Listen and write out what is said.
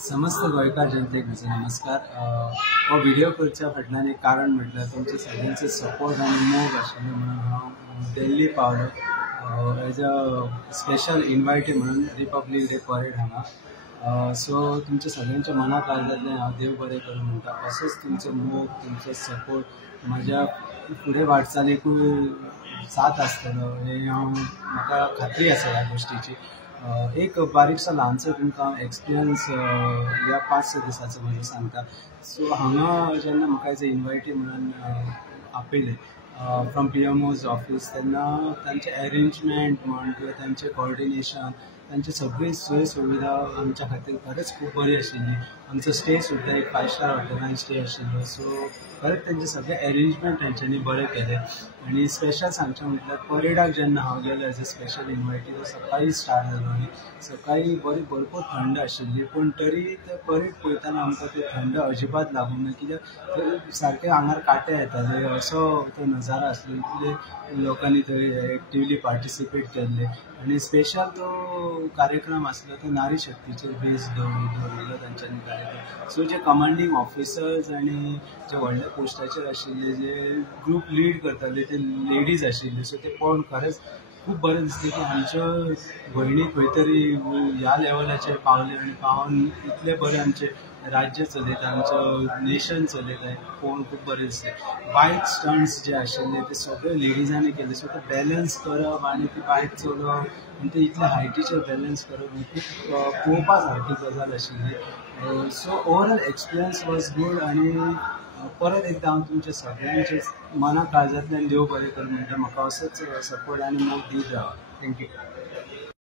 समस्त गोयकार जनतेक म्हजो नमस्कार। हो व्हिडिओ करच्या फाटल्यान एक कारण म्हटल्यार तुमचे सगळ्यांचे सपोर्ट आनी मोग आशिल्ले म्हणून हांव दिल्ली पावलो एज अ स्पेशल इन्वायटी म्हणून रिपब्लीक डे परेड हांगा। सो तुमच्या सगळ्यांच्या मना काळजांतल्यान हांव देव बरें करूं म्हणटा। असोच तुमचो मोग तुमचो सपोर्ट म्हाज्या फुडें वाटचालीकूय साथ आसतलो हे म्हाका खात्री आसा ह्या गोष्टीची। एक बारीकसो ल्हानसो तुमकां एक्सपिरियन्स ह्या 5-6 दिसाचो म्हजो सांगता। सो हांगा जेन्ना म्हाका एज अ इन्वायटी म्हणून आपयलें फ्रॉम PMO's ऑफिस तेन्ना तांचे अरेंजमेंट म्हण किंवा तांचें कोऑर्डिनेशन तांची सगळी सोय सुविधा आमच्या खातीर खरेंच खूब बरी आशिल्ली। आमचो स्टे सुद्दां एक 5 स्टार हॉटेलान स्टे आशिल्लो। सो खरेंच तेंचे सगळे अरेंजमेंट तांच्यांनी बरें केले। आनी स्पेशल सांगचें म्हटल्यार परेडाक जेन्ना हांव गेलो एज अ स्पेशल इन्वायटी तो सकाळी स्टार्ट जालो आनी सकाळी भरपूर थंड आशिल्ली पूण तरी ते परेड पळयताना आमकां ती थंड अजिबात लागूंक ना कित्याक सारके आंगार कांटे येताले असो तो नजारा आसलो। इतले लोकांनी थंय एक्टिवली पार्टिसिपेट केल्ले आनी स्पेशल तो कार्यक्रम आसलो तो नारी शक्तीचेर बेज दवरिल्लो तांच्यांनी कार्यक्रम। सो जे कमांडींग ऑफिसर्स आनी जे व्हडल्या पोस्टाचेर आशिल्ले जे ग्रूप लीड करताले ते लेडीज आशिल्ले। सो ते पळोवन खरेंच खूब बरें दिसलें की आमच्यो भयणी खंय तरी ह्या लेवलाचेर पावले आनी पावन इतले बरें आमचें राज्य चलयता आमचो नेशन चलयता हें पळोवन खूब बरें दिसलें। बायक स्टंट्स जे आशिल्ले ते सगळे लेडीजांनी केले। सो ते बॅलन्स करप आनी ती बायक चलोवप आनी ते इतल्या हायटीचेर बॅलन्स करप ही खूब पळोवपा सारकी गजाल आशिल्ली। So overall experience was good आनी परत एकदां हांव तुमच्या सगळ्यांचे मना काळजांतल्यान देव बरें कर म्हणटा। म्हाका असोच सपोर्ट आनी मोग दीत रावा। थँक्यू।